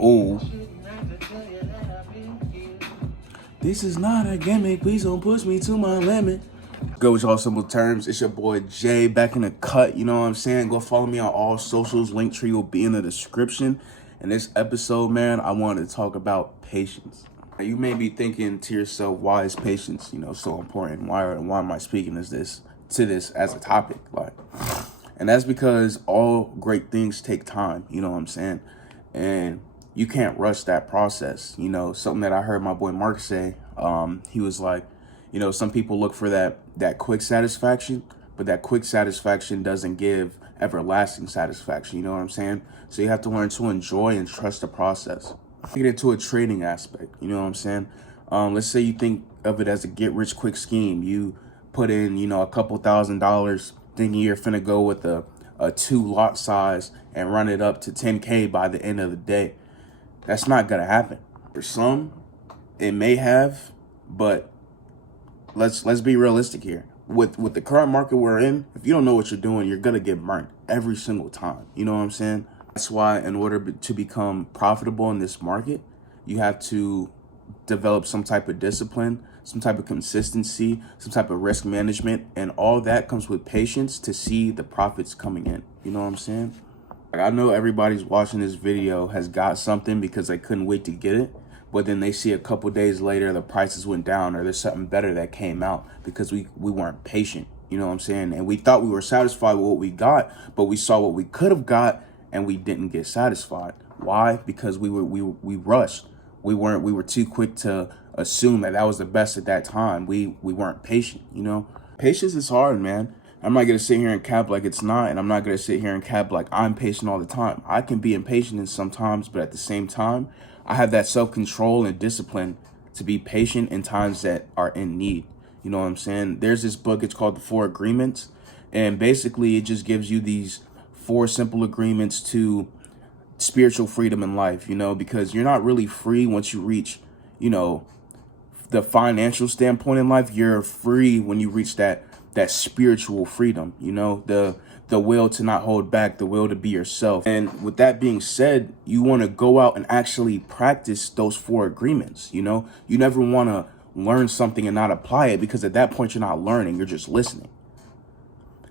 Oh, this is not a gimmick. Please don't push me to my limit. Go with y'all simple terms. It's your boy Jay back in the cut. You know what I'm saying? Go follow me on all socials. Linktree will be in the description. In this episode, man, I wanted to talk about patience. Now, you may be thinking to yourself, why is patience, so important? Why am I speaking to this as a topic? And that's because all great things take time. You know what I'm saying? And you can't rush that process. Something that I heard my boy Mark say. He was like, some people look for that quick satisfaction, but that quick satisfaction doesn't give everlasting satisfaction. You know what I'm saying? So you have to learn to enjoy and trust the process. Get into a trading aspect. You know what I'm saying? Let's say you think of it as a get rich quick scheme. You put in, a couple $1,000s thinking you're finna go with a 2 lot size and run it up to 10K by the end of the day. That's not gonna happen. For some, it may have, but let's be realistic here. With the current market we're in, if you don't know what you're doing, you're gonna get burnt every single time. You know what I'm saying? That's why in order to become profitable in this market, you have to develop some type of discipline, some type of consistency, some type of risk management, and all that comes with patience to see the profits coming in. You know what I'm saying? I know everybody's watching this video has got something because they couldn't wait to get it, but then they see a couple days later the prices went down or there's something better that came out because we weren't patient. You know what I'm saying? And we thought we were satisfied with what we got, but we saw what we could have got and we didn't get satisfied. Why? Because we rushed. We were too quick to assume that was the best at that time. We weren't patient. Patience is hard, man. I'm not gonna sit here and cap like it's not, and I'm not gonna sit here and cap like I'm patient all the time. I can be impatient sometimes, but at the same time, I have that self-control and discipline to be patient in times that are in need. You know what I'm saying? There's this book, it's called The 4 Agreements, and basically it just gives you these 4 simple agreements to spiritual freedom in life, because you're not really free once you reach, the financial standpoint in life. You're free when you reach that spiritual freedom, the will to not hold back, the will to be yourself. And with that being said, you want to go out and actually practice those 4 agreements. You never want to learn something and not apply it, because at that point you're not learning, you're just listening.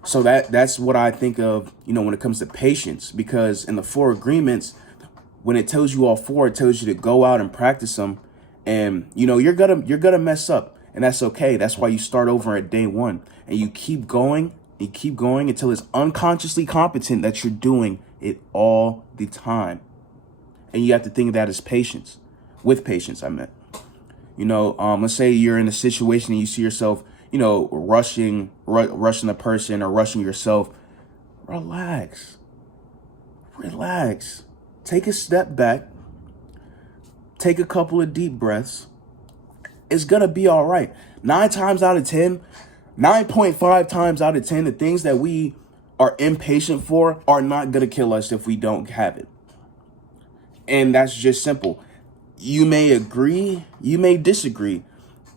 So that's what I think of, when it comes to patience, because in the 4 agreements, when it tells you all 4, it tells you to go out and practice them. And, you're gonna mess up, and that's okay. That's why you start over at day 1 and you keep going until it's unconsciously competent that you're doing it all the time. And you have to think of that as patience. With patience, I meant. Let's say you're in a situation and you see yourself, rushing the person or rushing yourself. Relax. Take a step back. Take a couple of deep breaths. It's gonna be all right. 9.5 times out of 10, the things that we are impatient for are not gonna kill us if we don't have it. And that's just simple. You may agree, you may disagree.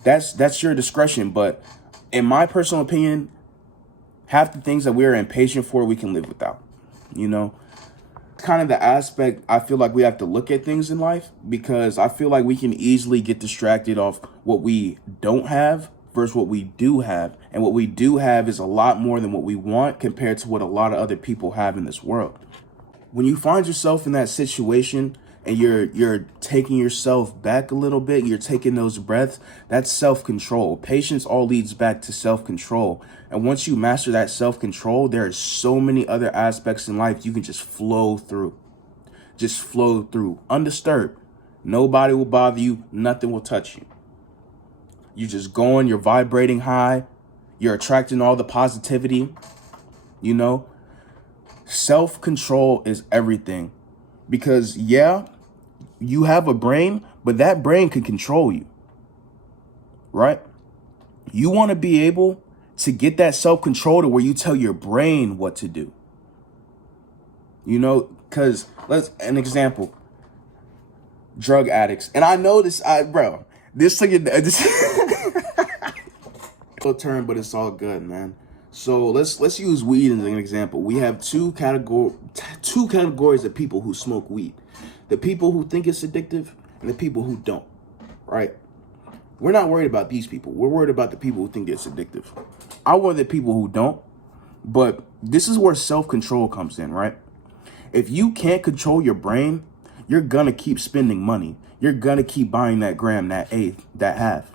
That's your discretion. But in my personal opinion, half the things that we're impatient for, we can live without. Kind of the aspect I feel like we have to look at things in life, because I feel like we can easily get distracted off what we don't have versus what we do have. And what we do have is a lot more than what we want compared to what a lot of other people have in this world. When you find yourself in that situation and you're taking yourself back a little bit, you're taking those breaths, that's self-control. Patience all leads back to self-control. And once you master that self-control, there are so many other aspects in life you can just flow through. Undisturbed. Nobody will bother you. Nothing will touch you. You're just going, you're vibrating high. You're attracting all the positivity. Self-control is everything. Because, yeah, you have a brain, but that brain can control you. Right? You want to be able to get that self-control to where you tell your brain what to do. Because an example, drug addicts. And I know this took it, term, but it's all good, man. So let's use weed as an example. We have two categories of people who smoke weed. The people who think it's addictive and the people who don't, right? We're not worried about these people. We're worried about the people who think it's addictive. I worry the people who don't, but this is where self-control comes in, right? If you can't control your brain, you're gonna keep spending money. You're gonna keep buying that gram, that eighth, that half.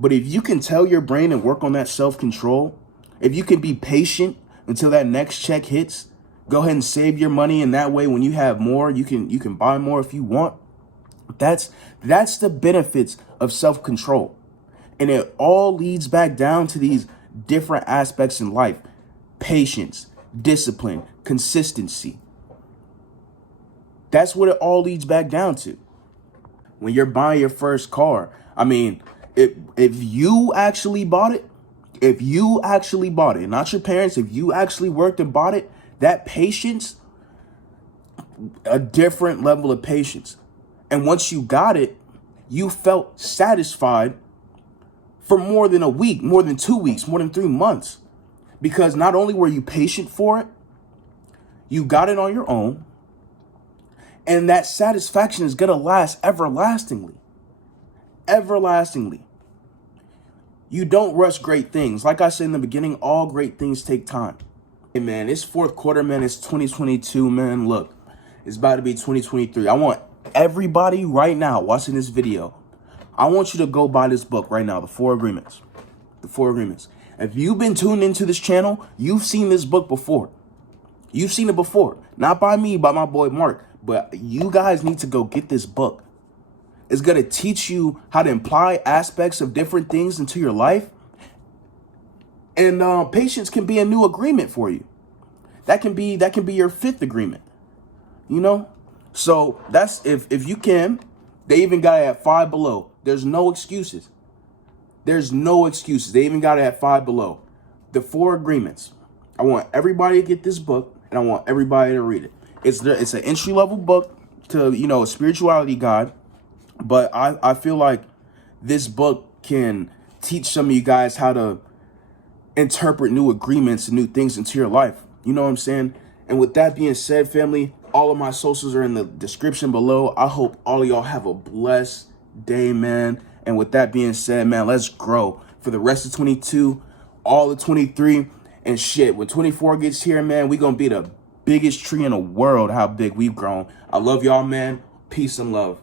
But if you can tell your brain and work on that self-control, if you can be patient until that next check hits, go ahead and save your money, and that way when you have more, you can buy more if you want. That's the benefits of self-control. And it all leads back down to these different aspects in life: patience, discipline, consistency. That's what it all leads back down to. When you're buying your first car, I mean, if you actually bought it, not your parents, if you actually worked and bought it, that patience, a different level of patience. And once you got it, you felt satisfied for more than a week, more than 2 weeks, more than 3 months. Because not only were you patient for it, you got it on your own. And that satisfaction is going to last everlastingly. Everlastingly. You don't rush great things. Like I said in the beginning, all great things take time. Hey, man, it's fourth quarter, man. It's 2022, man. Look, it's about to be 2023. I want everybody right now watching this video, I want you to go buy this book right now, The 4 Agreements. The 4 Agreements. If you've been tuned into this channel, you've seen this book before. You've seen it before. Not by me, by my boy Mark. But you guys need to go get this book. It's going to teach you how to apply aspects of different things into your life. And patience can be a new agreement for you. That can be your 5th agreement. You know? So that's if you can. They even got it at Five Below. There's no excuses. There's no excuses. They even got it at Five Below. The 4 Agreements. I want everybody to get this book, and I want everybody to read it. It's an entry-level book to, you know, a spirituality guide. But I feel like this book can teach some of you guys how to interpret new agreements and new things into your life. You know what I'm saying? And with that being said, family, all of my socials are in the description below. I hope all of y'all have a blessed day, man. And with that being said, man, let's grow for the rest of 22, all of 23, and shit. When 24 gets here, man, we gonna be the biggest tree in the world, how big we've grown. I love y'all, man. Peace and love.